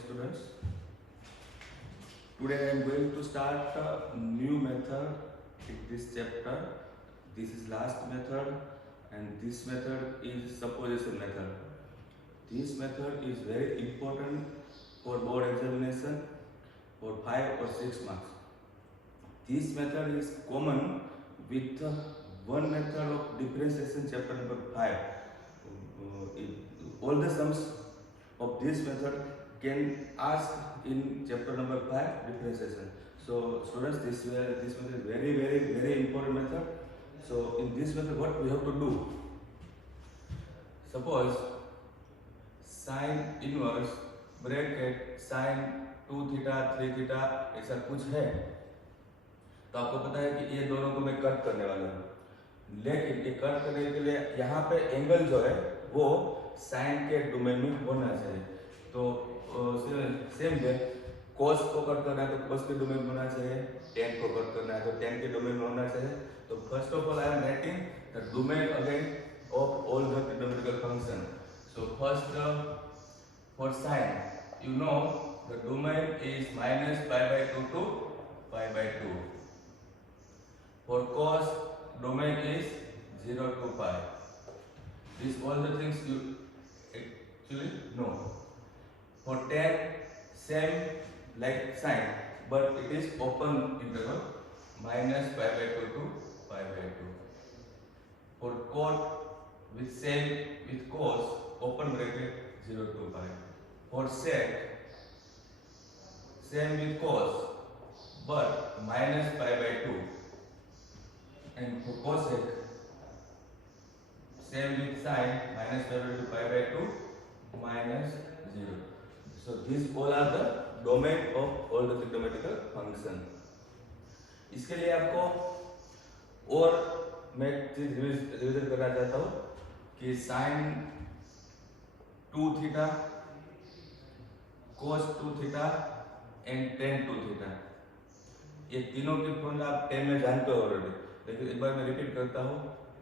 students. Today I am going to start a new method in this chapter. This is last method and this method is supposition method. This method is very important for board examination for 5 or 6 marks. This method is common with one method of differentiation chapter number 5. All the sums of this method can ask in chapter number 5 differentiation. So students, this method is very important method. So in this method what we have to do? Suppose sin inverse bracket sin 2 theta 3 theta ऐसा कुछ है, तो आपको पता है कि ये दोनों को मैं कट करने वाला हूँ, लेकिन ये कट करने के लिए यहाँ पे एंगल जो है वो साइन के डोमेन में होना चाहिए। तो सेम वे cos को कट करना है तो cos के डोमेन में होना चाहिए, tan को कट करना है तो tan के डोमेन में होना चाहिए। तो first of all I am writing the domain again of all the trigonometrical function. So first for sin, you know the domain is minus pi by 2 to pi by 2. For cos, domain is 0 to pi. These all the things you actually know. For tan, same like sin, but it is open interval minus pi by 2 to pi by 2. For cot, with same with cos, open bracket 0 to pi. For sec, same with cos, but minus pi by 2. And for cosec, same with sin, minus pi by 2 pi by 2 minus 0. So these all are the domain of all the trigonometrical function. इसके लिए आपको और मैं चीज revision करना चाहता हूँ कि sin 2 theta, cos 2 theta and tan 2 theta, ये तीनों की फॉर्मूला आप 10 में जानते हो ऑलरेडी, लेकिन एक बार मैं रिपीट करता हूँ।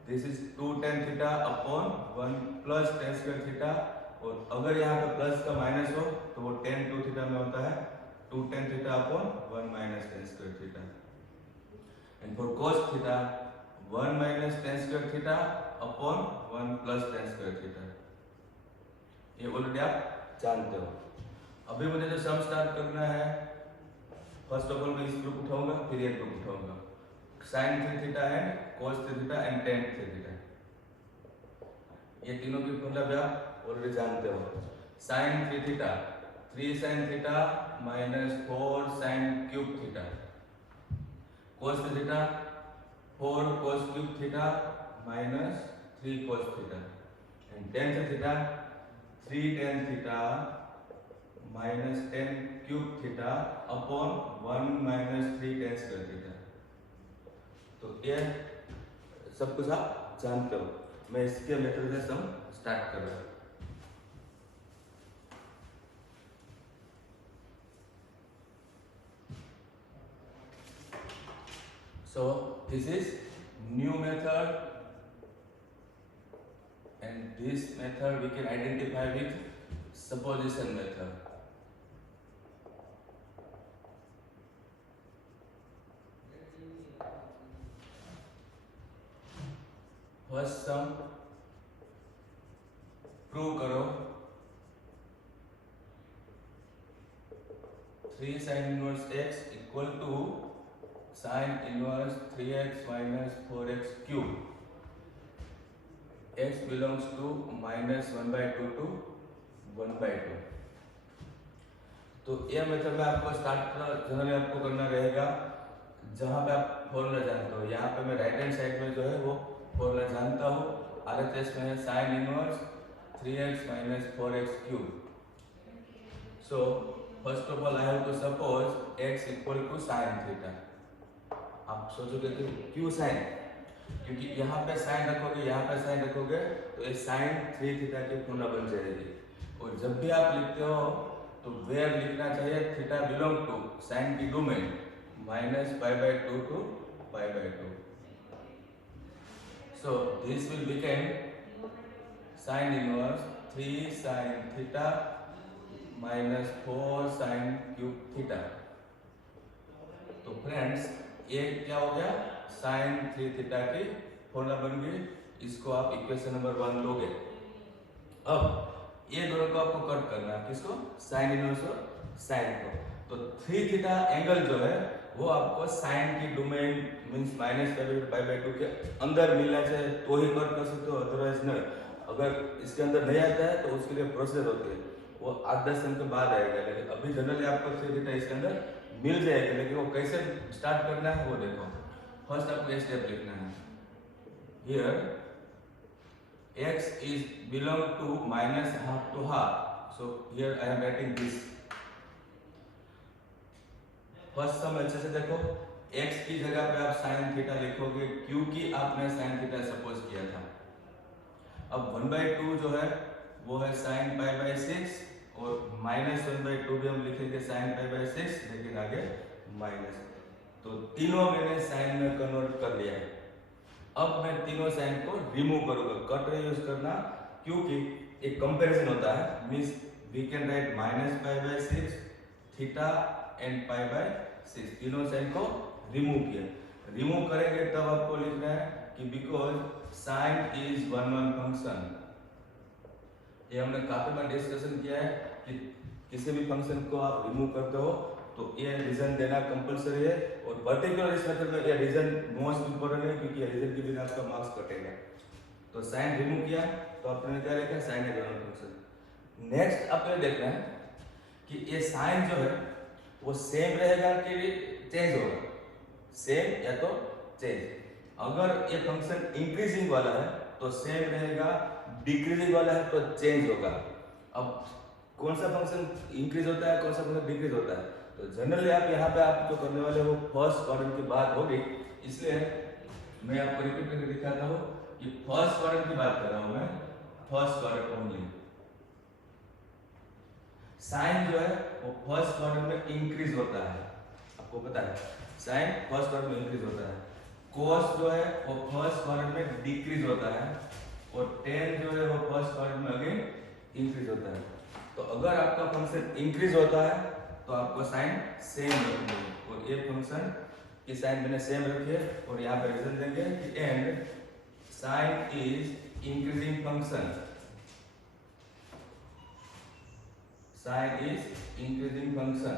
This is 2 tan theta upon 1 plus tan square theta, और अगर यहाँ पे प्लस का माइनस हो तो वो tan 2 थीटा में होता है 2 tan theta upon 1 minus tan square theta. And for cos theta 1 minus tan square theta upon 1 plus tan square theta, ये ऑलरेडी आप जानते हो। अभी मुझे जो सम स्टार्ट करना है, फर्स्ट ऑफ ऑल मैं इस ग्रुप उठाऊंगा, फिर ये ग्रुप उठाऊंगा, sin 3 theta and cos 3 theta and tan 3 theta. ये तीनों की फॉर्मूला भी आप ऑलरेडी जानते हो। sin 3 theta 3 sin theta minus 4 sin cube theta, cos 3 theta 4 cos cube theta minus 3 cos theta, and tan 3 theta 3 tan theta minus 10 cube theta upon 1 minus 3 tan square theta. तो ये सब कुछ आप जानते हो। मैं इसके मेथड से सम स्टार्ट कर रहा हूँ। So this is new method, and this method we can identify with supposition method. First sum prove करो 3 sin inverse x equal to sin inverse 3x minus 4x cube. x belongs to minus 1 by 2 to 1 by 2. तो ये method में आपको start generally आपको करना रहेगा जहाँ पे आप फॉर्मूला जानते हो। यहाँ पे मैं राइट हैंड साइड में जो है वो फॉर्मूला जानता हूँ। RHS में है sin inverse 3x minus 4x cube. So first of all I have to suppose x equal to sin theta. आप सोचोगे कि क्यों sin? क्योंकि यहाँ पे sin रखोगे, यहाँ पे sin रखोगे तो ये sin 3 थीटा की फॉर्मूला बन जाएगी। और जब भी आप लिखते हो तो वेयर लिखना चाहिए थीटा बिलोंग टू sin की domain minus pi by 2 to pi by 2. So this will become sin inverse 3 sin theta -4 sine cube theta. तो फ्रेंड्स ये क्या हो गया, साइन 3 थीटा की फॉर्मूला बन गई। इसको आप इक्वेशन नंबर 1 लोगे। अब ये दोनों को आपको कट करना है, किसको, साइन इनवर्स और साइन को। तो 3 थीटा एंगल जो है वो आपको साइन की डोमेन मींस -π/2 के अंदर मिलना चाहिए तो ही कट कर सकते हो, अदरवाइज नहीं। अगर इसके अंदर नहीं आता है तो उसके लिए प्रोसेस होती है, वो 8-10 दिन के बाद आएगा। लेकिन अभी जनरली आपको 3 थीटा इसके अंदर मिल जाएगा, लेकिन वो कैसे स्टार्ट करना है वो देखो। फर्स्ट आपको ये स्टेप लिखना है, here x is belong to -half to half, so here I am writing this. First sum अच्छे से देखो, x की जगह पे आप sin थीटा लिखोगे क्योंकि आपने sin थीटा सपोज किया था। अब 1/2 जो है वो है sin π/6 और -1/2 भी हम लिखेंगे sin π/6, लेकिन आगे माइनस। तो तीनों मैंने साइन में कन्वर्ट कर लिया है। अब मैं तीनों साइन को रिमूव करूंगा, कट रे यूज करना, क्योंकि एक कंपैरिजन होता है, means we can write -π/6 theta and π/6, तीनों साइन को रिमूव किया। रिमूव करेंगे तब आपको लिखना है कि because sign is one function. ये हमने काफी बार डिस्कशन किया है कि किसी भी फंक्शन को आप रिमूव करते हो तो ये रीजन देना कंपलसरी है, और पर्टिकुलर इस मेथड में ये रीजन मोस्ट इंपोर्टेंट है, क्योंकि ये रीजन के बिना आपका मार्क्स कटेगा। तो साइन रिमूव किया तो आपने क्या लिखा, sine is one function. Next आपको ये देखना है कि ये साइन जो है वो सेम रहेगा कि चेंज होगा, सेम या तो चेंज। अगर ये फंक्शन इंक्रीजिंग वाला है तो सेम रहेगा, डिक्रीजिंग वाला है तो चेंज होगा। अब कौन सा फंक्शन इंक्रीज होता है, कौन सा फंक्शन डिक्रीज होता है, तो जनरली आप यहाँ पे आप जो करने वाले हो फर्स्ट क्वाड्रेंट की बात होगी, इसलिए मैं आपको रिपीट करके दिखाता हूँ कि फर्स्ट क्वाड्रेंट की बात कर रहा हूँ मैं, फर्स्ट क्वाड्रेंट ओनली। साइन जो है वो फर्स्ट क्वाड्रेंट में इंक्रीज होता है, आपको पता है साइन फर्स्ट क्वाड्रेंट में इंक्रीज होता है। कोस जो है वो फर्स्ट क्वाड्रेंट में डिक्रीज होता है, और टेन जो है वो फर्स्ट क्वाड्रेंट में अगेन इंक्रीज होता है। तो अगर आपका फंक्शन इंक्रीज होता है तो आपको साइन सेम रखेंगे, और ये फंक्शन की साइन मैंने सेम रखी है, और यहाँ पे रीजन देंगे कि and sine is increasing function, sine is increasing function.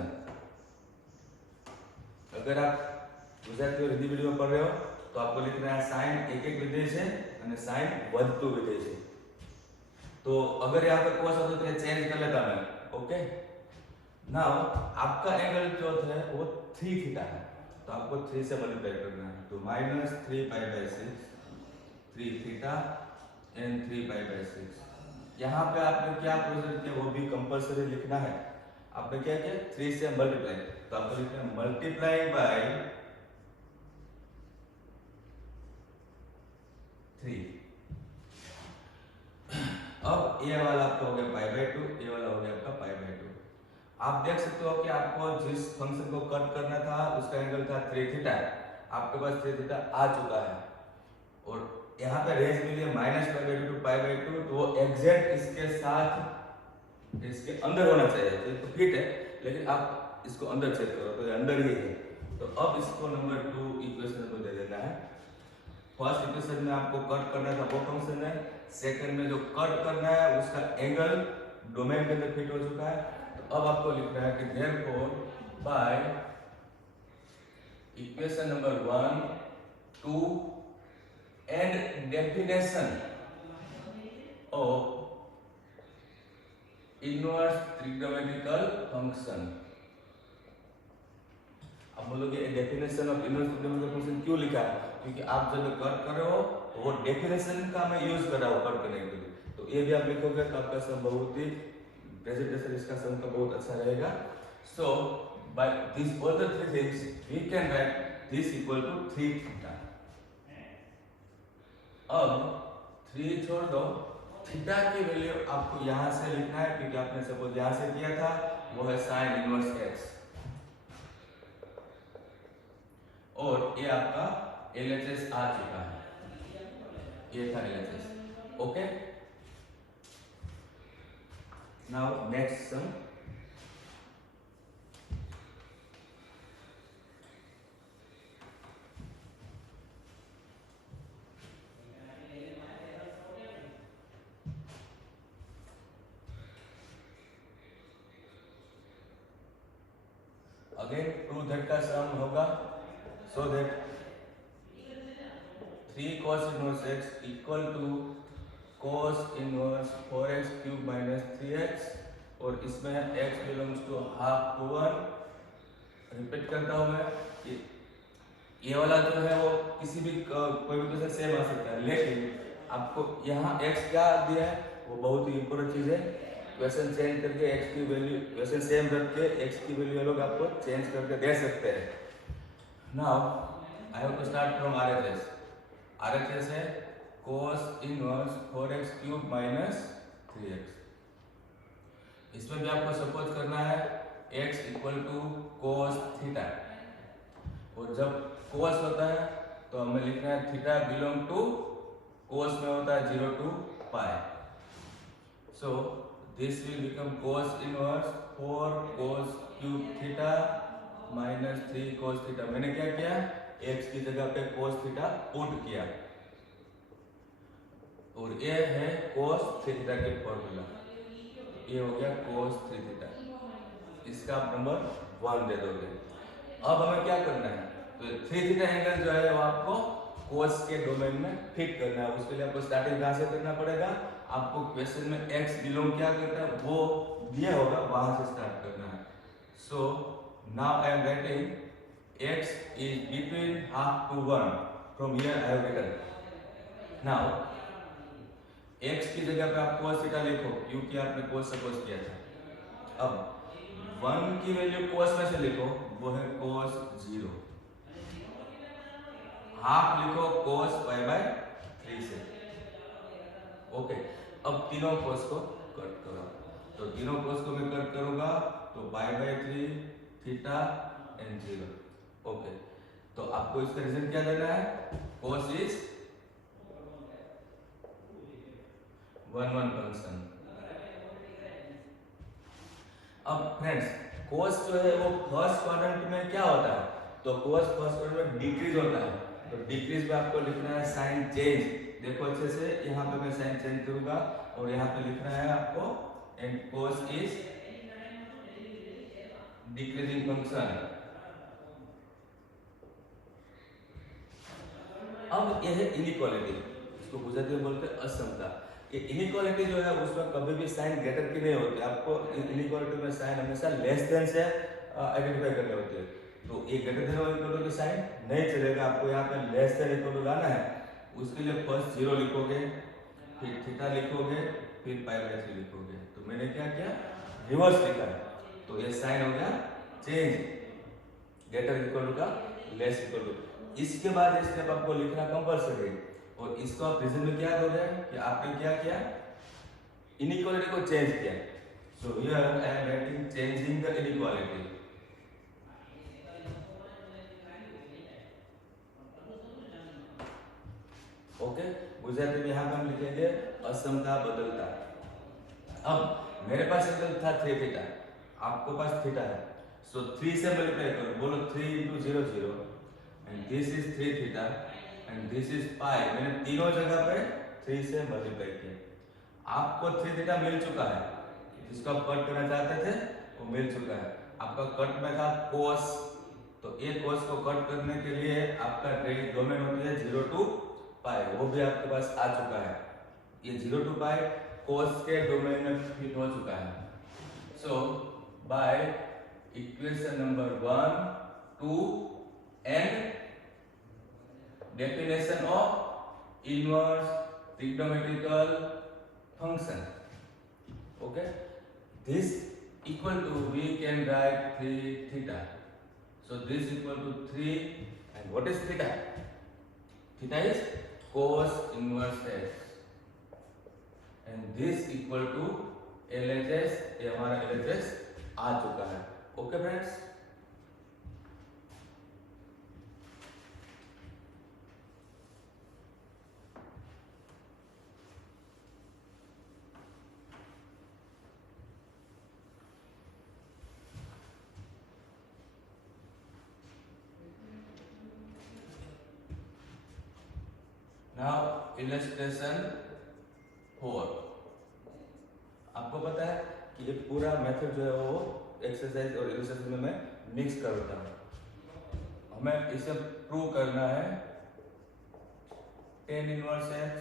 अगर आप गुजराती और हिंदी मीडियम में पढ़ रहे हो तो आपको लिखना है साइन एक विधेय से અને साइन વધતું विधेय से। तो अगर यहाँ पे कोस होता तो ये चेंज कर लेता मैं, ओके। नाउ आपका एंगल जो है वो 3 थीटा है, तो आपको 3 से मल्टीप्लाई करना है, तो -3π/6 3 थीटा एंड 3π/6। यहाँ पे आपने क्या प्रोसीजर किया वो भी कंपलसरी लिखना है। आपने क्या किया, 3 से मल्टीप्लाई, तो आपको लिखना है मल्टीप्लाई बाय 3। अब ये वाला आपका हो गया π/2, ये वाला हो गया आपका π/2। आप देख सकते हो कि आपको जिस फंक्शन को कट करना था उसका एंगल था 3 थीटा, आपके पास 3 थीटा आ चुका है, और यहाँ पे रेंज मिली है -π/2 टू π/2, तो वो एग्जैक्ट इसके साथ इसके अंदर होना चाहिए, तो फिट है, लेकिन आप इसको अंदर चेक करो तो ये अंदर ही है। तो अब इसको नंबर 2 इक्वेशन को दे देना है। फर्स्ट इक्वेशन में आपको कट करना था वो फंक्शन है, सेकंड में जो कट करना है उसका एंगल डोमेन के अंदर फिट हो चुका है। तो अब आपको लिखना है कि therefore by equation number 1, 2 and definition of inverse trigonometrical function. अब बोलोगे definition of inverse trigonometrical function क्यों लिखा है, क्योंकि आप जब कट कर रहे हो तो वो डेफिनेशन का मैं यूज कर रहा हूँ कट करने के लिए, तो ये भी आप लिखोगे तो आपका सम बहुत ही प्रेजेंटेशन इसका सम का बहुत अच्छा रहेगा। So by this all the three things we can write this equal to 3 theta. अब 3 छोड़ दो, थीटा की वैल्यू आपको यहाँ से लिखना है, क्योंकि आपने सपोज यहाँ से किया था, वो है साइन इनवर्स एक्स, और ये आपका LHS आ चुका है, ये था LHS, okay. Now next sum again 2 z का सम होगा, so that 3 cos inverse x equal to cos inverse 4x cube minus 3x, और इसमें x belongs to half to 1। Repeat करता हूँ मैं, ये वाला जो है वो किसी भी कोई भी क्वेश्चन सेम आ सकता है, लेकिन आपको यहाँ x क्या दिया है वो बहुत ही इंपॉर्टेंट चीज है। क्वेश्चन चेंज करके x की वैल्यू, क्वेश्चन सेम रख के x की वैल्यू लोग आपको चेंज करके दे सकते हैं। Now I have to start from RHS। RHS है cos inverse 4x cube minus 3x। इसमें भी आपको सपोज करना है x equal to cos theta, और जब cos होता है तो हमें लिखना है थीटा बिलोंग टू, cos में होता है 0 to pi, so this will become cos inverse 4 cos cube theta minus 3 cos theta. मैंने क्या किया, x की जगह पे cos थीटा पुट किया, और ये है cos थीटा के फॉर्मूला, ये हो गया cos 3 थीटा। इसका आप नंबर 1 दे दोगे। अब हमें क्या करना है, तो 3 थीटा एंगल जो है वो आपको cos के डोमेन में फिट करना है। उसके लिए आपको स्टार्टिंग कहाँ से करना पड़ेगा, आपको क्वेश्चन में x बिलोंग क्या करता है वो दिया होगा, वहां से स्टार्ट करना है। So now I am writing x is between half to 1, from here I have written. Now x की जगह पे आप cos थीटा लिखो क्योंकि आपने cos सपोज किया था। अब 1 की वैल्यू cos में से लिखो, वो है cos 0। हाफ लिखो cos पाई बाय 3 से। ओके, अब तीनों cos को कट करो, तो तीनों cos को मैं कट करूंगा तो pi by 3 theta and 0। Okay, तो आपको इसका रिजल्ट क्या देना है, cos इज 1 1 फंक्शन। अब फ्रेंड्स cos जो है वो फर्स्ट क्वाड्रेंट में क्या होता है, तो cos फर्स्ट क्वाड्रेंट में डिक्रीज होता है, तो डिक्रीज में आपको लिखना है साइन चेंज। देखो अच्छे से, यहाँ पे मैं साइन चेंज करूंगा और यहाँ पे लिखना है आपको and cos is decreasing function. अब यह है इनइक्वालिटी, इसको गुजराती में बोलते हैं असमता। ये इनइक्वालिटी जो है उसमें कभी भी साइन ग्रेटर की नहीं होती, आपको इनइक्वालिटी में साइन हमेशा लेस देन से आइडेंटिफाई करनी होती है। तो ये ग्रेटर देन और इक्वल टू की साइन नहीं चलेगा, आपको यहाँ पे लेस देन इक्वल टू लाना है। उसके लिए फर्स्ट 0 लिखोगे, फिर थीटा लिखोगे, फिर पाई बाय 3 लिखोगे। तो मैंने क्या किया, रिवर्स लिखा है, तो ये साइन हो गया चेंज, ग्रेटर इक्वल टू का लेस इक्वल टू। इसके बाद ये स्टेप आपको लिखना कंपलसरी, और इसको आप रीजन में क्या दोगे कि आपने क्या किया, इनइक्वालिटी को चेंज किया। So here I am writing changing the inequality. Okay, Gujarati में यहाँ पे हम लिखेंगे असमता बदलता। अब मेरे पास एंगल था 3 थीटा, आपको पास थीटा है, सो 3 से मल्टीप्लाई करो, बोलो 3 × 0 0, and this is 3 theta and this is pi. मैंने तीनों जगह पे 3 से मल्टीप्लाई किया। आपको 3 थीटा मिल चुका है, जिसको आप कट करना चाहते थे वो मिल चुका है। आपका कट में था cos, तो ये cos को कट करने के लिए आपका डोमेन होती है 0 टू पाई, वो भी आपके पास आ चुका है। ये 0 टू पाई cos के डोमेन में फिट हो चुका है। So by equation number 1 2 and definition of inverse trigonometrical function, okay, this equal to, we can write 3 theta, so this equal to 3, and what is theta, theta is cos inverse x, and this equal to LHS, ये हमारा LHS आ चुका है। Okay friends, now illustration 4। आपको पता है कि ये पूरा मेथड जो है वो एक्सरसाइज और इलस्ट्रेशन में मैं मिक्स करता हूँ। हमें इसे प्रूव करना है tan inverse x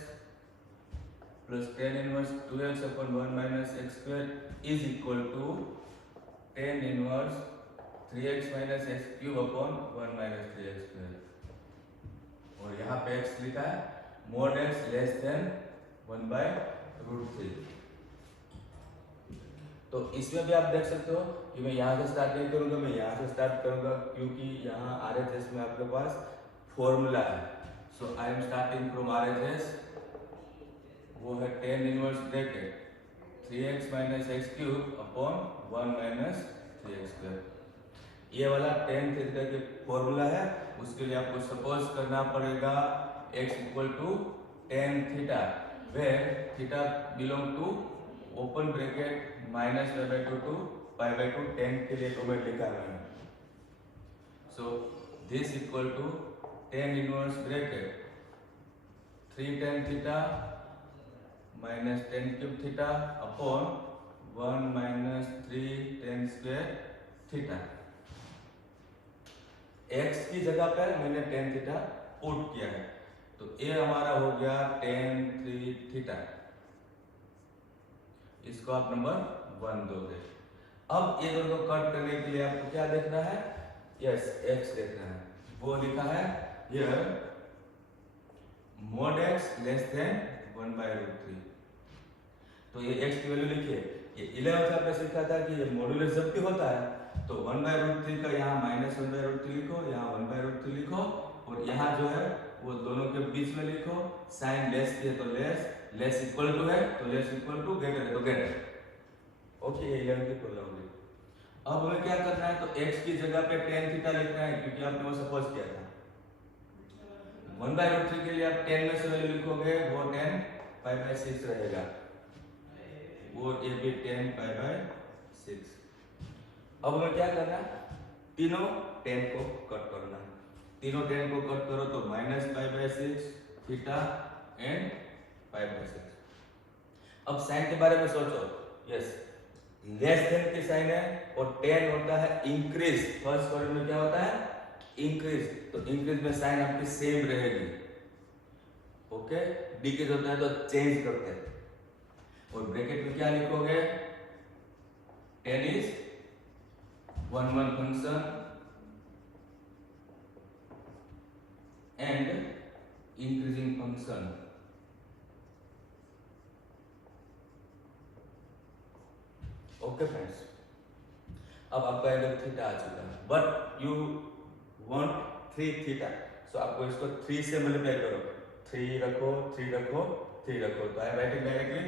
plus tan inverse 2x upon 1 minus x square is equal to tan inverse 3x minus x cube upon 1 minus 3x square. और यहाँ पे x लिखा है mod x लेस देन 1/√3। तो इसमें भी आप देख सकते हो कि मैं यहाँ से स्टार्ट नहीं करूँगा, मैं यहाँ से स्टार्ट करूँगा, क्योंकि यहाँ RHS में आपके पास फॉर्मूला है। So I am starting from RHS, वो है tan inverse bracket 3x minus x cube upon 1 minus 3x square. ये वाला tan थीटा के फॉर्मूला है, उसके लिए आपको सपोज करना पड़ेगा x equal to tan theta, where theta belong to open bracket minus पाई/2 टू पाई/2 tan के लिए तो मैं लिखा है। So this equal to tan inverse bracket 3 tan theta minus tan cube theta upon 1 minus 3 tan square theta. x की जगह पर मैंने tan थीटा पुट किया है, तो ये हमारा हो गया tan 3 थीटा। इसको आप नंबर 1 दोगे। अब ये दोनों कट करने के लिए आपको क्या देखना है? यस, x देखना है। वो लिखा है here mod x less then 1/√3। तो ये x की वैल्यू लिखिए। ये 11th आपने सीखा था कि ये मॉड्यूलस जब भी होता है तो 1/√3 का यहाँ माइनस 1/√3 लिखो, यहाँ 1/√3 लिखो, और यहाँ जो है वो दोनों के बीच में लिखो। साइन लेस किए तो लेस, लेस इक्वल टू है तो लेस इक्वल टू, ग्रेटर है तो ग्रेटर। ओके, ये 11 की प्रॉब्लम होगी। अब हमें क्या करना है, तो x की जगह पे tan थीटा लिखना है, क्योंकि आपने वो सपोज किया था। 1/√3 के लिए आप tan में से वैल्यू लिखोगे, वो tan पाई/6 रहेगा, वो ये भी tan पाई/6। अब हमें क्या करना है, तीनों tan को कट करना है। तीनों tan को कट करो तो माइनस पाई/6 थीटा एंड पाई/6। अब साइन के बारे में सोचो। यस, लेस देन की साइन है और tan होता है इंक्रीज। फर्स्ट कॉलम में क्या होता है? इंक्रीज। तो इंक्रीज में साइन आपकी सेम रहेगी। ओके, डिक्रीज होता है तो चेंज करते हैं। और ब्रैकेट में क्या लिखोगे? tan is 1 function and increasing function. Okay friends, अब आपका एंगल थीटा आ चुका है, बट यू वांट 3 थीटा, सो आपको इसको 3 से मल्टीप्लाई करो। 3 रखो, 3 रखो, 3 रखो, तो I am writing directly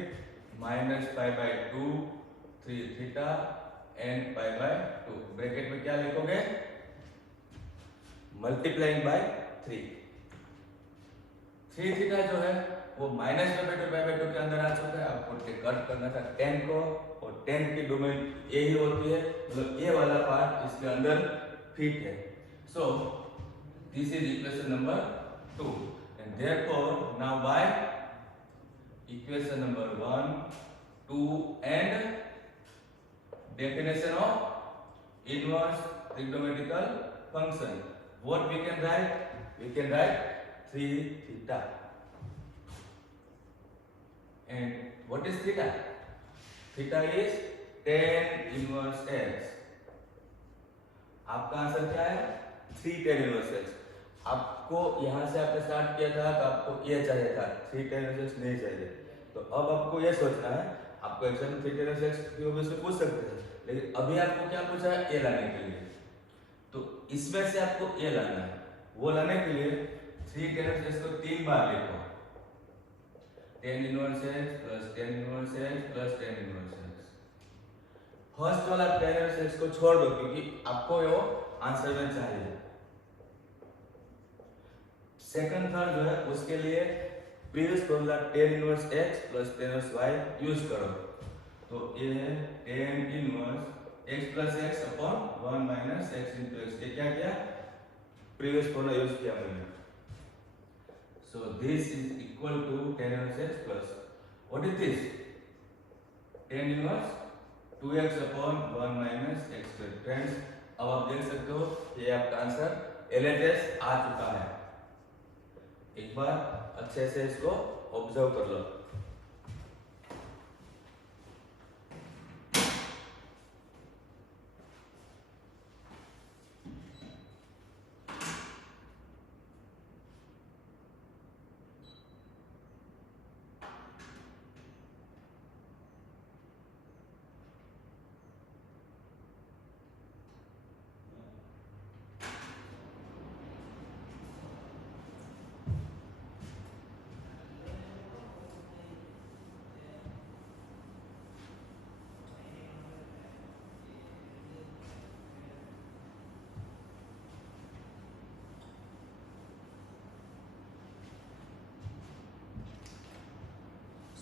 minus पाई/2 3 थीटा एंड पाई/2। ब्रैकेट में क्या लिखोगे? Multiplying by 3। 3 थीटा जो है वो माइनस पाई/2 के अंदर आ चुका है। आपको कट करना था tan को, और tan की डोमेन यही होती है, मतलब ये वाला पार्ट इसके अंदर फिट है। So this is equation number 2, and therefore now bye equation number 1, 2 and definition of inverse trigonometrical function, what we can write? We can write 3 theta. And what is theta? Theta is tan inverse x. आपका answer क्या है? 3 tan inverse x। आपको यहाँ से आपने start किया था तो आपको ये चाहिए था, 3 tan inverse x नहीं चाहिए। तो अब आपको ये सोचना है, आपको एग्जाम में 3 tan inverse x की वजह से पूछ सकते हैं, लेकिन अभी आपको क्या पूछा है? ए लाने के लिए। तो इसमें से आपको ए लाना है। वो लाने के लिए 3 tan inverse x को 3 बार लिखो। tan inverse x plus tan inverse x plus tan inverse x। First वाला tan inverse x को छोड़ दो, क्योंकि आपको वो आंसर में चाहिए। सेकंड थर्ड जो है उसके लिए previous formula tan inverse x plus tan inverse y use करो। तो ये है tan inverse x plus x upon 1 minus x into x। ये क्या किया? प्रीवियस फॉर्मूला यूज किया मैंने। So this is equal to tan inverse x plus what is this? tan inverse 2x upon 1 minus x square. Friends अब आप देख सकते हो ये आपका आंसर LHS आ चुका है। एक बार अच्छे से इसको ऑब्जर्व कर लो।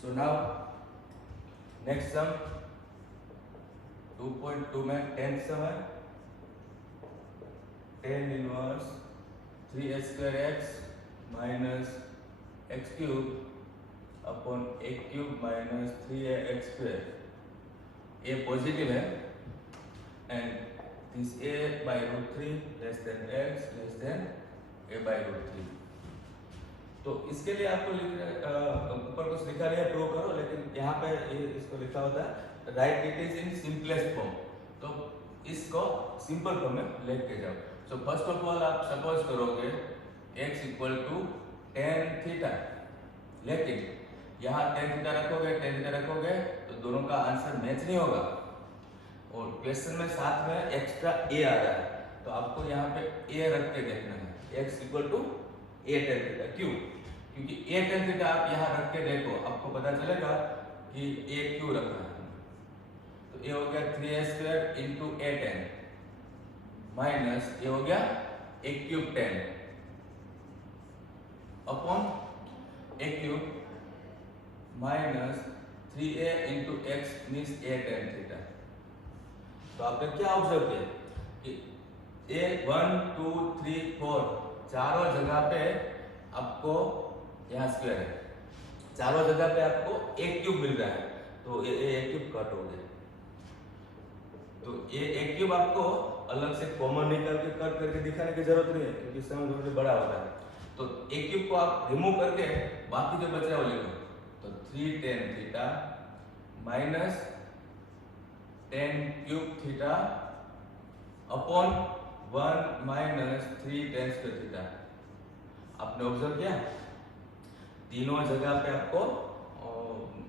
So now next sum 2.2 में 10th sum है। tan inverse 3 square X minus x cube upon A cube minus 3 square. A positive है and this a by root 3 less than x less than a by root 3। तो इसके लिए आपको ऊपर कुछ लिखा नहीं है, प्रूव करो, लेकिन यहाँ पे इसको लिखा होता है right it is in simplest form. तो इसको सिंपल फॉर्म में लेके जाओ। सो फर्स्ट ऑफ ऑल आप सपोज करोगे x equal to tan theta, लेकिन यहाँ tan थीटा रखोगे तो दोनों का आंसर मैच नहीं होगा और क्वेश्चन में साथ में एक्स्ट्रा a आ रहा है, तो आपको यहाँ पे a रख के देखना है x equal to a tan theta. क्यों? क्योंकि a tan थीटा आप यहाँ रख के देखो, आपको पता चलेगा कि a क्यों रखा है। तो a हो गया 3 square into a tan minus a हो गया a cube tan upon a cube minus 3a into x means a tan theta. तो आपने क्या ऑब्जर्व किया कि a 1 2 3 4 चारों जगह पे आपको यहाँ स्क्वायर है, चारों जगह पे आपको a क्यूब मिल रहा है, तो a क्यूब कट हो गया। तो a क्यूब आपको अलग से कॉमन निकाल के कट करके दिखाने की जरूरत नहीं है, क्योंकि सम थोड़ा बड़ा होता है। तो a क्यूब को आप रिमूव करके बाकी जो बच रहा है वो लिखो। तो 3 tan theta minus tan cube theta upon 1 minus 3 tan square theta. आपने ऑब्जर्व किया तीनों जगह पे आपको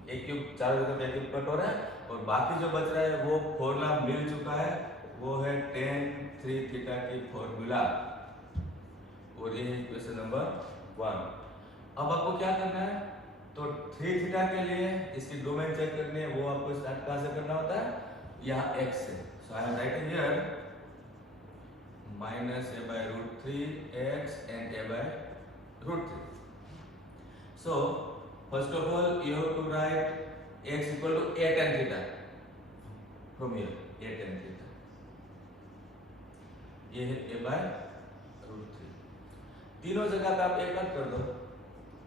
एक क्यूब, चारों जगह पे एक क्यूब कट हो रहा है और बाकी जो बच रहा है वो फॉर्मूला मिल चुका है, वो है tan 3 थीटा की फॉर्मूला, और ये है क्वेश्चन नंबर 1। अब आपको क्या करना है, तो 3 थीटा के लिए इसकी डोमेन चेक करनी है, वो आपको स्टार्ट कहाँ से करना होता है, यहाँ x से। So I am writing here minus a by root 3 x and a by root 3. So first of all you have to write x equal to a tan theta from here, a tan theta, ये है a by root 3। तीनों जगह पे आप एक cut कर दो,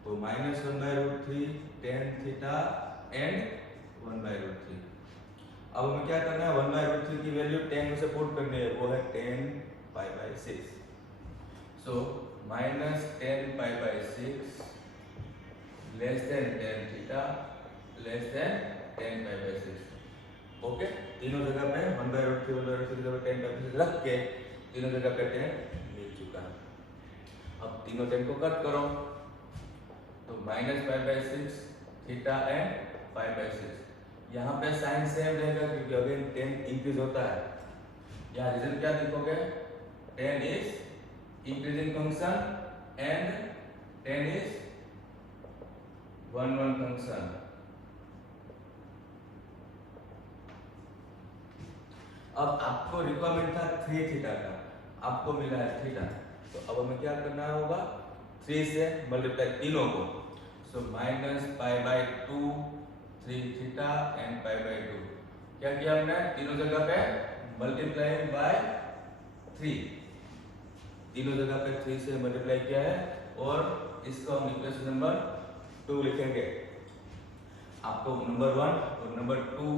तो minus 1 by root 3 tan theta and 1 by root 3। अब हमें क्या करना है, 1 by root 3 की वैल्यू tan में से पुट करनी है, वो है tan pi by 6। So minus tan pi by 6 less than tan theta less than tan pi by 6। Okay, तीनों जगह पे 1 by root 3 1 by root 3 tan pi by 6 रख के तीनों जगह पे tan मिल चुका है। अब तीनों tan को कट करो, तो minus pi by 6 theta and pi by 6। यहाँ पे साइन सेम रहेगा क्योंकि अगेन tan इंक्रीज होता है। यहाँ रीजन क्या लिखोगे, tan is increasing function and tan is 1 1 function। अब आपको रिक्वायरमेंट था 3 थीटा का, आपको मिला है थीटा, तो अब हमें क्या करना होगा, 3 से मल्टीप्लाई तीनों को। So minus pi by 2 3 theta and pi by 2। क्या किया हमने, तीनों जगह पे मल्टीप्लाई बाय 3, तीनों जगह पे 3 से मल्टीप्लाई किया है, और इसको हम इक्वेशन नंबर 2 लिखेंगे। आपको नंबर 1 और नंबर 2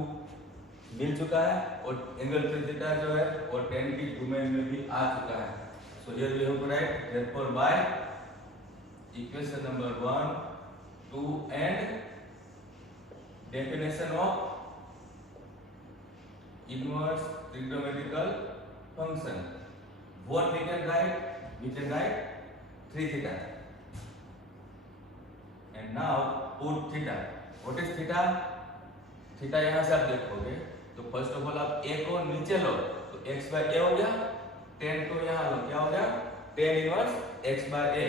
मिल चुका है और एंगल 3 थीटा जो है वो tan की डोमेन में भी आ चुका है। So here we have to write therefore by equation number 1, 2 and definition of inverse trigonometrical function, what we can write 3 theta, and now put theta. What is theta? Theta यहाँ से आप देखोगे तो फर्स्ट ऑफ ऑल आप a को नीचे लो तो x by a हो गया, tan को यहाँ लो क्या हो गया tan inverse x by a,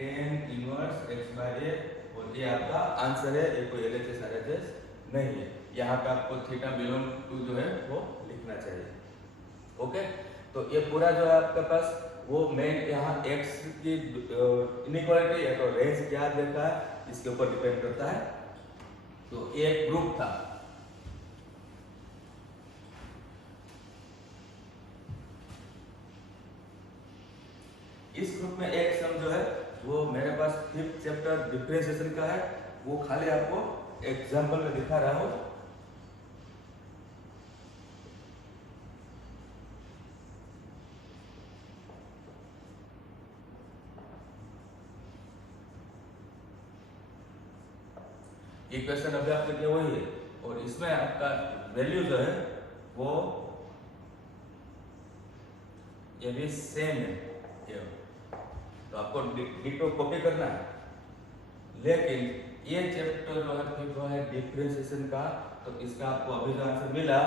tan inverse x by a, और ये आपका आंसर है। ये कोई LHS RHS नहीं है, यहाँ पे आपको थीटा बिलोंग टू जो है वो लिखना चाहिए। ओके, तो ये पूरा जो है आपके पास वो मेन यहाँ x की इनइक्वालिटी या तो रेंज क्या देखा है इसके ऊपर डिपेंड करता है। तो एक ग्रुप था, इस ग्रुप में एक सम जो है वो मेरे पास 5th चैप्टर डिफरेंशिएशन का है, वो खाली आपको एग्जांपल में दिखा रहा हूं। इक्वेशन अभी आपके लिए वही है और इसमें आपका वैल्यू जो है वो ये भी सेम है ये, तो आपको डिटो कॉपी करना है। लेकिन ये चैप्टर जो है फिर वो है डिफरेंशिएशन का, तो इसका आपको अभी जो आंसर मिला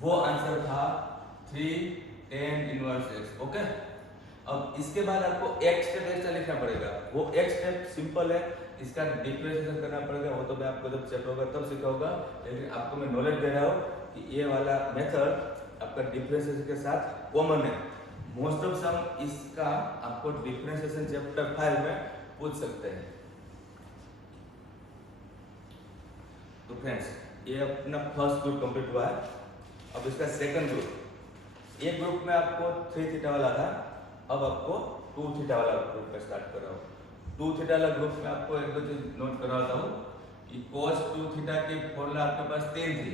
वो आंसर था 3 tan इनवर्स x। ओके, अब इसके बाद आपको एक स्टेप एक्स्ट्रा लिखना पड़ेगा, वो एक स्टेप सिंपल है, इसका डिफरेंशिएशन करना पड़ेगा, वो तो मैं आपको जब चैप्टर होगा तब सिखाऊंगा। लेकिन आपको मैं नॉलेज दे रहा हूँ कि ये वाला मेथड आपका डिफरेंशिएशन के साथ कॉमन है। मोस्ट ऑफ सम इसका आपको डिफरेंशिएशन चैप्टर 5 में पूछ सकते हैं। तो फ्रेंड्स ये अपना फर्स्ट ग्रुप कंप्लीट हुआ है, अब इसका सेकंड ग्रुप, एक ग्रुप में आपको 3 थीटा वाला था, अब आपको 2 थीटा वाला ग्रुप में स्टार्ट कर रहा हूँ। 2 थीटा वाला ग्रुप में आपको एक दो चीज नोट करवाता हूँ कि cos 2 थीटा की फॉर्मूला आपके पास 3 थी,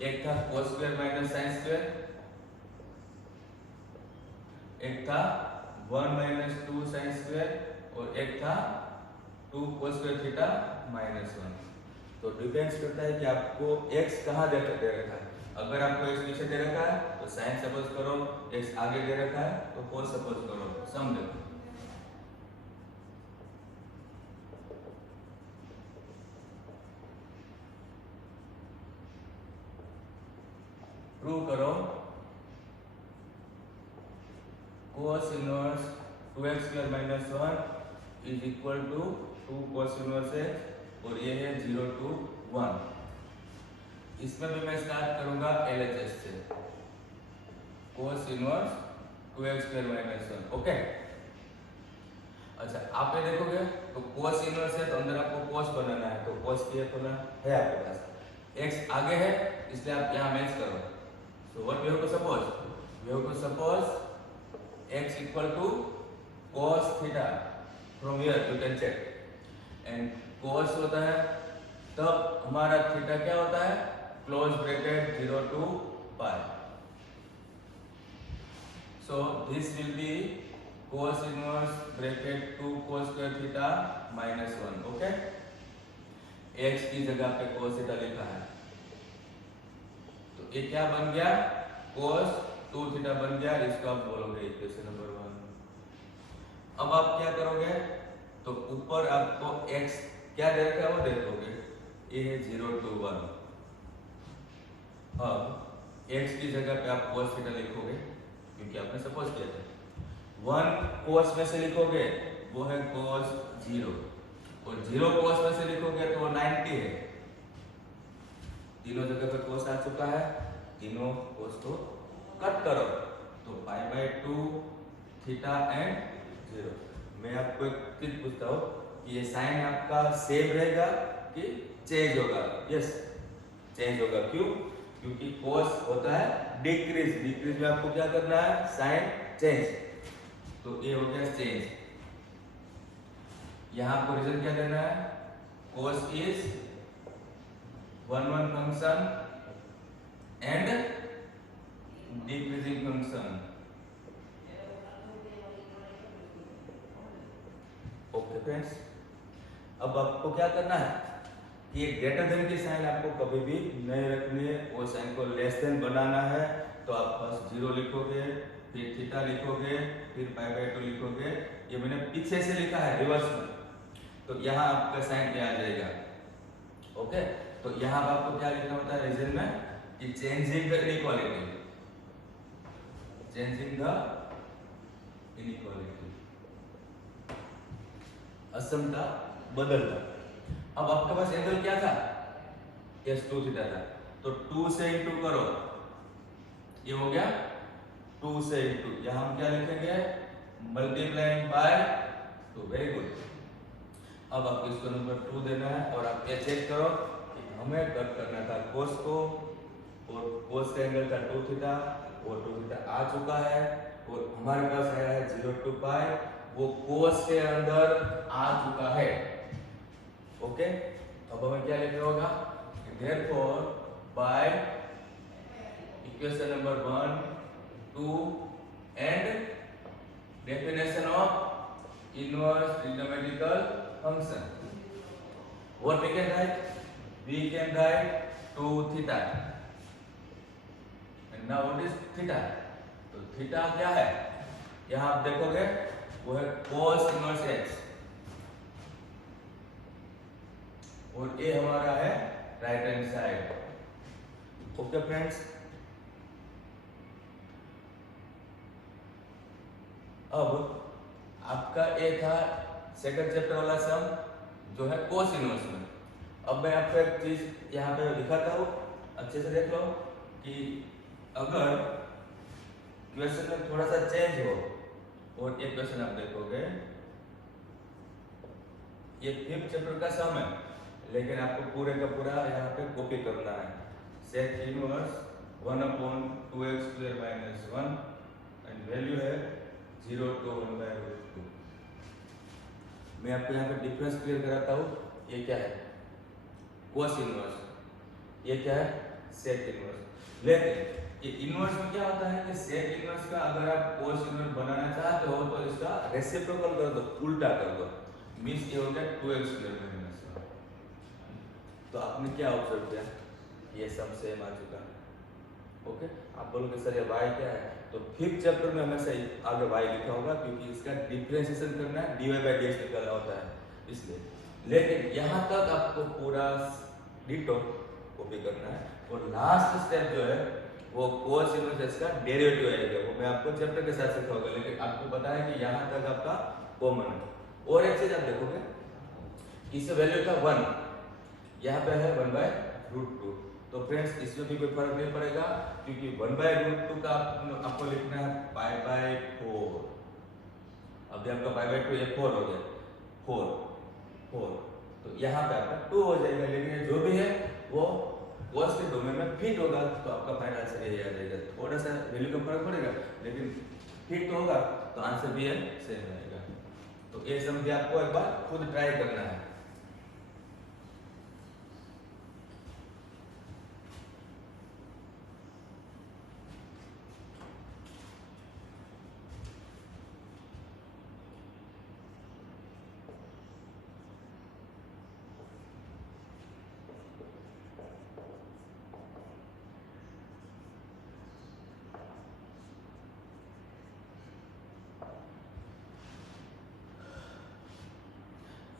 एक था cos square minus sin square, एक था 1 माइनस 2 sin स्क्वायर और एक था 2 cos स्क्वायर थीटा माइनस 1। तो डिपेंड्स करता है कि आपको x कहाँ दे रखा है। अगर आपको x पीछे दे रखा है तो sin सपोज करो, x आगे दे रखा है तो cos सपोज करो, सम देखो। प्रूव करो cos inverse 2x square minus 1 is equal to 2 cos inverse x, और ये है 0 to 1। इसमें भी मैं स्टार्ट करूंगा LHS से, cos inverse 2x square minus 1। Okay, अच्छा आप ये देखोगे तो cos इनवर्स है तो अंदर आपको cos बनाना है, तो cos की फॉर्मूला है आपके पास, x आगे है इसलिए आप यहाँ मैच करो। So what we have to suppose, we have to suppose x equal to cos theta, from here you can check, and cos होता है तब हमारा थीटा क्या होता है, close bracket 0 to pi। So this will be cos inverse bracket 2 cos square theta minus 1। Okay, x की जगह पे cos थीटा लिखा है, तो ये क्या बन गया, cos 2 थीटा बन गया, इसको आप बोलोगे इक्वेशन नंबर 1। अब आप क्या करोगे, तो ऊपर आपको x क्या दे रखा है वो देखोगे, ये है 0 to 1। अब x की जगह पे आप cos थीटा लिखोगे क्योंकि आपने सपोज किया था, 1 cos में से लिखोगे वो है cos 0, और 0 cos में से लिखोगे तो 90 है। तीनों जगह पे cos आ चुका है, तीनों cos को कट करो तो π/2 थीटा एंड 0। मैं आपको एक चीज पूछता हूँ कि ये साइन आपका सेम रहेगा कि चेंज होगा? यस, चेंज होगा। क्यों? क्योंकि cos होता है डिक्रीज, डिक्रीज में आपको क्या करना है, साइन चेंज, तो ये हो गया चेंज। यहाँ आपको रीजन क्या देना है, cos is 1 function and decreasing function. Okay friends, अब आपको क्या करना है कि ग्रेटर देन की साइन आपको कभी भी नहीं रखनी है, वो साइन को लेस देन बनाना है। तो आप फर्स्ट 0 लिखोगे, फिर थीटा लिखोगे, फिर पाई बाय 2 लिखोगे। ये मैंने पीछे से लिखा है रिवर्स में, तो यहाँ आपका साइन क्या आ जाएगा। ओके, तो यहाँ पर आपको क्या लिखना होता है रीजन में कि changing the inequality, changing the inequality, असमता बदलना। अब आपके पास एंगल क्या था, S2 थीटा था, तो 2 से इंटू करो, ये हो गया 2 से इंटू, यहाँ हम क्या लिखेंगे मल्टीप्लाइंग बाय 2। Very good. अब आपको इसको नंबर 2 देना है और आप ये चेक करो कि हमें कट करना था कोस को, और कोस का एंगल था 2 थीटा, और 2 थीटा आ चुका है, और हमारे पास आया है 0 to पाई, वो कोस के अंदर आ चुका है। ओके, अब हमें क्या लिखना होगा, therefore by equation number 1, 2 and definition of inverse trigonometrical function, what we can write, we can write 2 theta, and now what is theta, तो थीटा क्या है, यहाँ आप देखोगे वो है cos इनवर्स x, और ये हमारा है right hand side. Okay friends, अब आपका ये था सेकंड चैप्टर वाला सम जो है कोस इनवर्स में। अब मैं आपको एक चीज यहाँ पे दिखाता हूँ, अच्छे से देख लो कि अगर क्वेश्चन में थोड़ा सा चेंज हो, और एक क्वेश्चन आप देखोगे, ये 5th चैप्टर का सम है, लेकिन आपको पूरे का पूरा यहाँ पे कॉपी करना है। Sec inverse 1/2x² - 1 and value है 0 to 1/√2। मैं आपको यहाँ पे डिफरेंस क्लियर कराता हूँ। ये क्या है कोस इनवर्स, ये क्या है सेक इनवर्स। लेकिन ये इनवर्स में क्या होता है कि सेक इनवर्स का अगर आप कोस इनवर्स बनाना चाहते हो तो इसका रेसिप्रोकल कर दो, उल्टा कर दो, मींस ये हो गया 2x² - 1। तो आपने क्या ऑब्जर्व किया, ये सम सेम आ चुका है। ओके, आप बोलोगे सर ये y क्या है, तो 5th चैप्टर में हमेशा आगे y लिखा होगा, क्योंकि इसका डिफरेंशिएशन करना है, dy/dx निकालना होता है इसलिए। लेकिन यहाँ तक आपको पूरा डिटो कॉपी करना है, और लास्ट स्टेप जो है वो कोस इनवर्स का डेरिवेटिव आएगा, वो मैं आपको चैप्टर के साथ सिखाऊंगा, लेकिन आपको पता है कि यहाँ तक आपका कॉमन है। और एक चीज आप देखोगे, इससे वैल्यू था 1, यहाँ पे है 1/√2, तो फ्रेंड्स इसमें भी कोई फर्क नहीं पड़ेगा, क्योंकि 1/√2 का आपको लिखना है π/4। अभी आपका π/2 ये 4 हो गया, 4, तो यहाँ पे आपका 2 हो जाएगा, लेकिन जो भी है वो कोस के डोमेन में फिट होगा, तो आपका फाइनल आंसर यही आ जाएगा। थोड़ा सा वैल्यू का फर्क पड़ेगा, लेकिन फिट तो होगा, तो आंसर भी है सेम आएगा। तो ये समझिए, आपको एक बार खुद ट्राई करना है।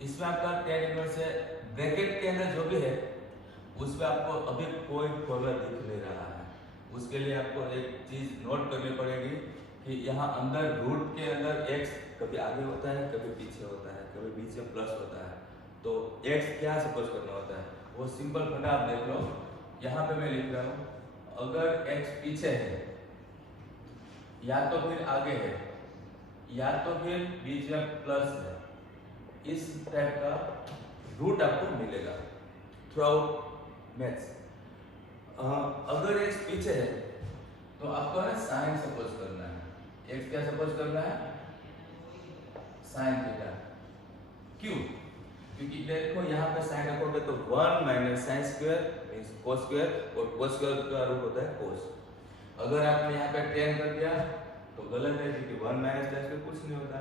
इसमें आपका tan इनवर्स है, ब्रैकेट के अंदर जो भी है उसमें आपको अभी कोई फॉर्मूला दिख नहीं रहा है। उसके लिए आपको एक चीज नोट करनी पड़ेगी कि यहाँ अंदर रूट के अंदर x कभी आगे होता है, कभी पीछे होता है, कभी बीच में प्लस होता है, तो x क्या सपोज करना होता है, वो सिंपल फंडा आप देख लो। यहाँ पे मैं लिख रहा हूँ, अगर x पीछे है या तो फिर आगे है या तो फिर बीच में प्लस है, इस टाइप का रूट आपको मिलेगा थ्रू आउट मैथ्स। अगर x पीछे है तो आपको है साइन सपोज करना है, x क्या सपोज करना है, साइन थीटा। क्यों? क्योंकि देखो यहाँ पे साइन रखोगे तो 1 minus sine square means cos square, और कोस स्क्वायर का रूट होता है कोस। अगर आपने यहाँ पे tan कर दिया तो गलत है, क्योंकि 1 माइनस tan स्क्वायर कुछ नहीं होता।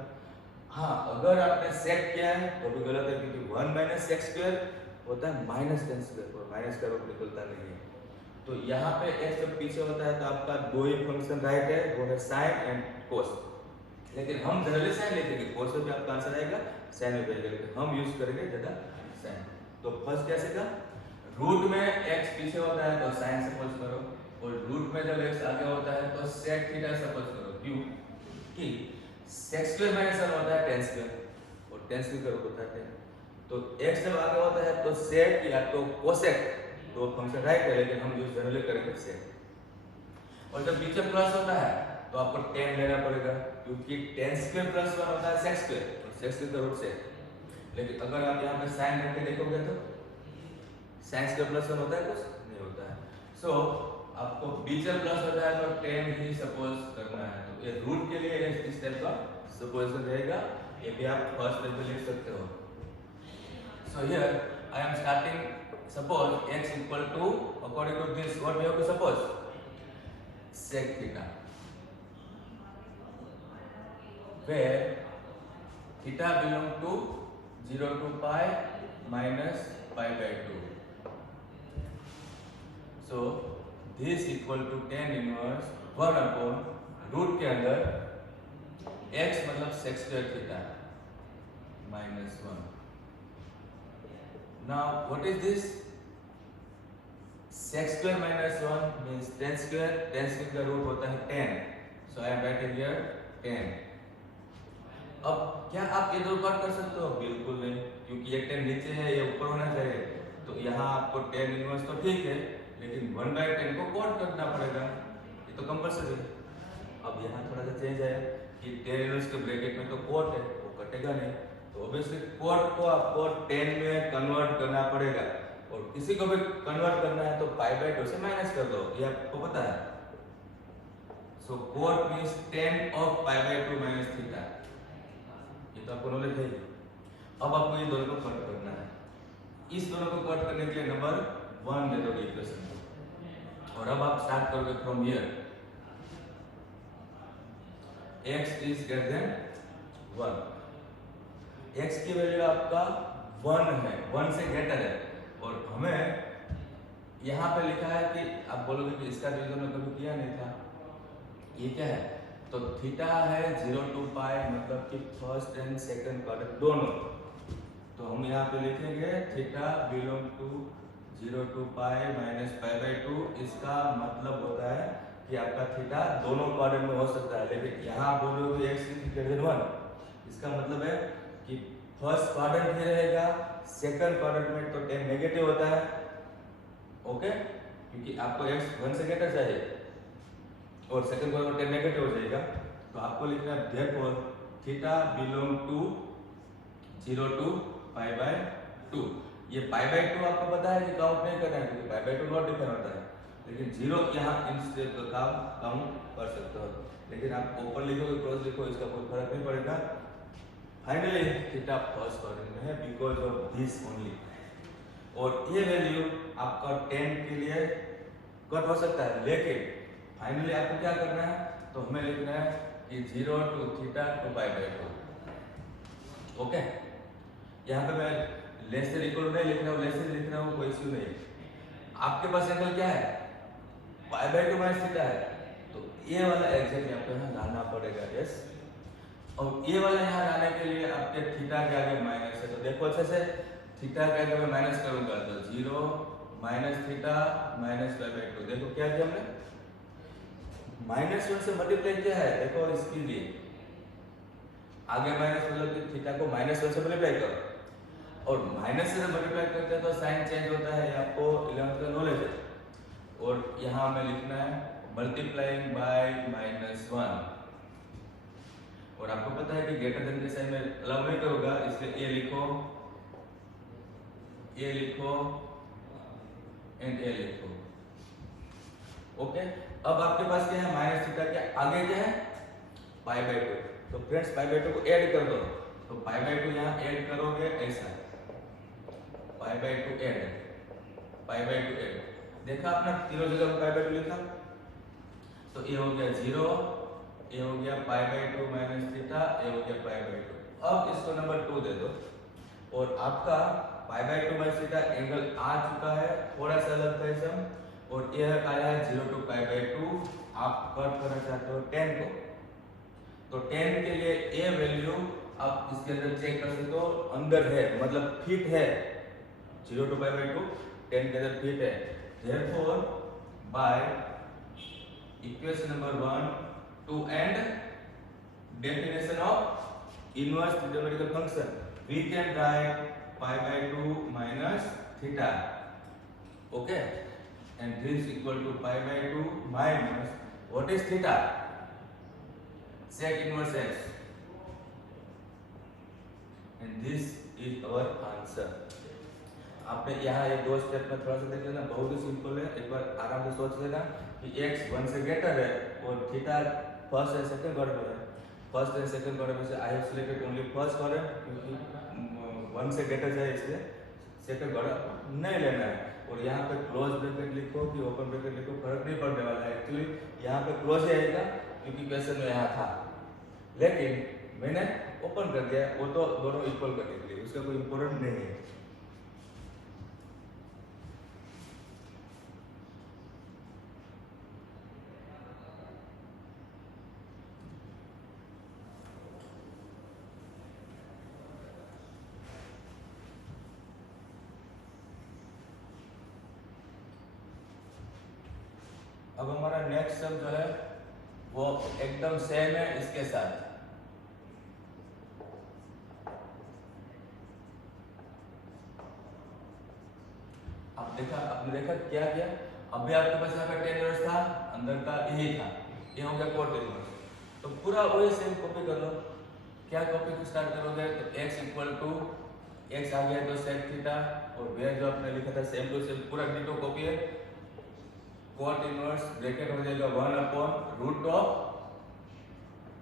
हाँ, अगर आपने सेक किया है तो भी गलत है, क्योंकि 1 माइनस सेक स्क्वायर होता है माइनस tan स्क्वायर, और माइनस का रूट निकलता नहीं है। तो यहाँ पे x जब पीछे होता है तो आपका दो ही फंक्शन राइट है, वो है साइन एंड कोस। लेकिन हम जनरली साइन लेते हैं, कोस में भी आपका आंसर आएगा, साइन में भी आएगा, लेकिन हम यूज करेंगे ज्यादा साइन। तो फर्स्ट कैसे का, रूट में x पीछे होता है तो साइन सपोज करो, और रूट में जब x आगे होता है तो सेक थीटा सपोज करो। क्यों कि सेक स्क्वायर माइनस 1 होता है tan स्क्वायर, और tan स्क्वायर का रूट होता है tan। तो x जब आगे होता है तो सेक या तो कोसेक, दो फंक्शन राइट है, लेकिन हम यूज जनरली करेंगे सेक। और जब पीछे प्लस होता है तो आपको tan लेना पड़ेगा, क्योंकि tan स्क्वायर प्लस 1 होता है sec स्क्वायर, और sec स्क्वायर का रूट sec। लेकिन अगर आप यहाँ पे sin करके देखोगे तो sin स्क्वायर प्लस 1 होता है, कुछ नहीं होता है। सो आपको बीच प्लस होता है तो tan ही सपोज करना है। तो ये रूट के लिए इस टाइप का सपोजिशन रहेगा, ये भी आप फर्स्ट स्टेप में लिख सकते हो। So here I am starting, suppose x equal to, according to this what we have to suppose, sec theta, where theta belong to 0 to pi minus pi by 2. So this equal to tan inverse 1 upon root के अंदर x मतलब sec square theta minus 1. Now what is this? Sec square minus 1 means tan square, tan square का root होता है tan, so I am writing here tan. अब क्या आप ये दो बार कर सकते हो? बिल्कुल नहीं, क्योंकि ये tan नीचे है, ये ऊपर होना चाहिए। तो यहाँ आपको tan इनवर्स तो ठीक है, लेकिन 1/tan को कॉट करना पड़ेगा, ये तो कंपल्सरी है। अब यहाँ थोड़ा सा चेंज है कि tan इनवर्स के ब्रैकेट में तो कॉट है, वो कटेगा नहीं, तो ऑब्वियसली कॉट को आपको tan में कन्वर्ट करना पड़ेगा, और किसी को भी कन्वर्ट करना है तो पाई बाय 2 से माइनस कर दो, ये आपको पता है। सो cot means tan of pi by 2 minus theta, ये तो आपको नॉलेज है। अब आपको ये दोनों को कट करना है, इस दोनों को कट करने के लिए नंबर 1 दे दोगे इक्वेशन को, और अब आप स्टार्ट करोगे from here, x is greater than 1, x की वैल्यू आपका 1 है, 1 से ग्रेटर है, और हमें यहाँ पे लिखा है कि आप बोलोगे कि इसका डिवीजन में कभी किया नहीं था, ये क्या है? तो थीटा है 0 to पाई, मतलब कि फर्स्ट एंड सेकंड क्वाड्रेंट दोनों। तो हम यहाँ पे लिखेंगे theta belong to 0 to pi minus pi by 2, इसका मतलब होता है कि आपका थीटा दोनों क्वाड्रेंट में हो सकता है, लेकिन यहाँ बोलोगे x इज ग्रेटर देन 1, इसका मतलब है कि फर्स्ट क्वाड्रेंट ही रहेगा, सेकंड क्वाड्रेंट में तो tan नेगेटिव होता है, ओके, क्योंकि आपको x 1 से ग्रेटर चाहिए और सेकंड क्वाड्रेंट में tan नेगेटिव हो जाएगा। तो आपको लिखना है therefore theta belong to 0 to pi by 2। ये पाई बाय 2 आपको पता है कि काउंट नहीं करना है, क्योंकि पाई बाय 2 नॉट डिफाइन होता है, लेकिन 0 यहाँ इन स्टेप का काउंट कर सकते हो, लेकिन आप ऊपर लिखोगे क्रॉस लिखो, इसका कोई फर्क नहीं पड़ेगा। फाइनली थीटा फर्स्ट क्वाड्रेंट में है बिकॉज ऑफ दिस ओनली, और ये वैल्यू आपका tan के लिए कट हो सकता है, लेकिन फाइनली आपको क्या करना है? तो हमें लिखना है कि 0 to theta two pi by 2, okay. यहाँ पे मैं लेस देन इक्वल नहीं लिख रहा हूँ, लेस देन लिख रहा हूँ, कोई इश्यू नहीं। आपके पास एंगल क्या है? पाई बाय 2 माइनस थीटा है, तो ये वाला एग्जैक्ट आपको यहाँ लाना पड़ेगा, यस। और ये वाला यहाँ लाने के लिए आपके थीटा के आगे माइनस है, तो देखो अच्छे से, थीटा के आगे मैं माइनस करूंगा तो 0 minus theta minus pi by 2, देखो क्या किया हमने, -1 से मल्टीप्लाई किया है, देखो इसके लिए आगे माइनस मतलब कि थीटा को -1 से मल्टीप्लाई करो, और माइनस से मल्टीप्लाई करते हैं तो साइन चेंज होता है, ये आपको 11th का नॉलेज है। और यहाँ हमें लिखना है मल्टीप्लाइंग बाय -1, और आपको पता है कि ग्रेटर देन के साइन में अलाउ नहीं करूंगा, इसलिए ए लिखो एंड ए लिखो, ओके। अब आपके पास क्या है? माइनस थीटा के आगे क्या है? पाई बाय 2। तो फ्रेंड्स पाई बाय 2 को ऐड कर दो, तो पाई बाय 2 यहाँ ऐड करोगे ऐसा, पाई by 2 add, pi by 2 add, देखा आपने तीनों जगह पाई बाय 2 लिखा, तो ये हो गया 0, ये हो गया पाई बाय 2 माइनस थीटा, ये हो गया पाई बाय 2। अब इसको नंबर 2 दे दो और आपका pi by 2 minus theta angle आ चुका है, थोड़ा सा अलग था इसमें, और यह आया है 0 टू पाई बाय 2। आप कट करना चाहते हो 10 को, तो 10 के लिए ये वैल्यू आप इसके अंदर चेक कर सकते हो, अंदर है मतलब फिट है, 0 टू पाई बाय 2 10 के अंदर फिट है। therefore by equation number 1, 2 and definition of inverse trigonometrical function, we can write pi by 2 minus theta, okay, and this is equal to pi by 2 minus what is theta, sec inverse x, and this is our answer। आपने यहाँ ये दो step में थोड़ा सा देख लेना, बहुत ही सिंपल है, एक बार आराम से सोच लेना कि x 1 से ग्रेटर है और theta first and second quadrant में है। फर्स्ट एंड सेकंड क्वाड्रेंट में से I have selected only first quadrant, क्योंकि 1 से ग्रेटर है इसलिए सेकंड क्वाड्रेंट नहीं लेना है। और यहाँ पे क्लोज ब्रैकेट लिखो कि ओपन ब्रैकेट लिखो, फर्क नहीं पड़ने वाला है। एक्चुअली यहाँ पे क्लोज ही आएगा क्योंकि क्वेश्चन में यहाँ था, लेकिन मैंने ओपन कर दिया, वो तो दोनों इक्वल करने के लिए, उसका कोई इंपॉर्टेंट नहीं है। अब हमारा नेक्स्ट सम जो है वो एकदम सेम है इसके साथ। आपने देखा क्या किया, अभी आपके पास यहाँ पे टेन इनवर्स था, अंदर का यही था, ये हो गया कोट इनवर्स, तो पूरा वही सेम कॉपी कर लो। क्या कॉपी स्टार्ट करोगे, तो x इक्वल टू x आ गया तो सेक थीटा, और वेयर जो आपने लिखा था सेम टू सेम पूरा डिटो कॉपी है। कोट इनवर्स ब्रैकेट हो जाएगा 1 upon root of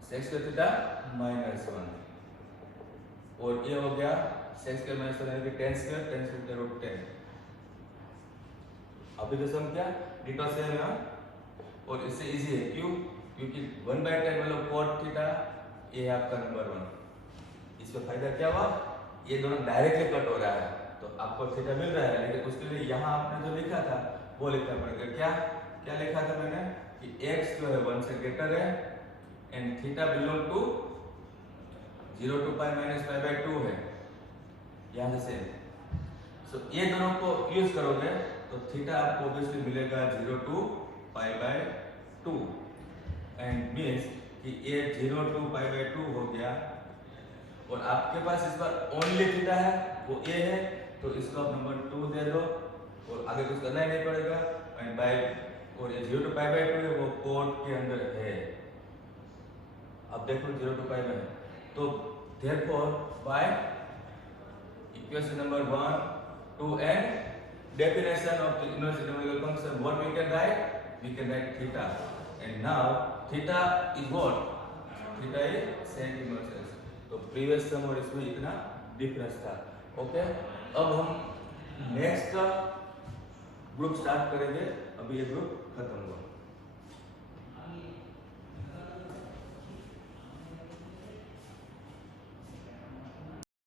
sec square theta minus 1, और ये हो गया सेक स्क्वायर माइनस 1 यानी कि tan स्क्वायर रूट 10। अभी तो सम क्या डिटो सेम है, और इससे इजी है, क्यों, क्योंकि 1/10 मतलब कोट थीटा, ये है आपका नंबर 1। इसका फायदा क्या हुआ, ये दोनों डायरेक्टली कट हो रहा है, तो आपको थीटा मिल रहा है, लेकिन उसके लिए यहाँ आपने जो लिखा था वो लिखना पड़ेगा। क्या लिखा था मैंने कि x जो है 1 से ग्रेटर है and theta belong to 0 to pi minus pi by 2 है, यहाँ से सो ये दोनों को यूज करोगे तो थीटा आपको ऑब्वियसली मिलेगा 0 to pi by 2, and means कि ये 0 टू पाई बाय 2 हो गया, और आपके पास इस बार ओनली थीटा है वो a है, तो इसको आप नंबर 2 दे दो, और आगे कुछ करना ही नहीं पड़ेगा, एंड बाय और ये 0 टू पाई बाय 2 है वो कोट के अंदर है। अब देखो 0 टू पाई बाय, तो therefore by equation number 1, 2 and definition of the inverse trigonometrical function, what we can write? We can write theta, and now theta is what? Theta is sec inverse x। तो previous सम और इसमें इतना difference था। Okay, अब हम next का group start करेंगे, अभी ये ग्रुप खत्म हुआ।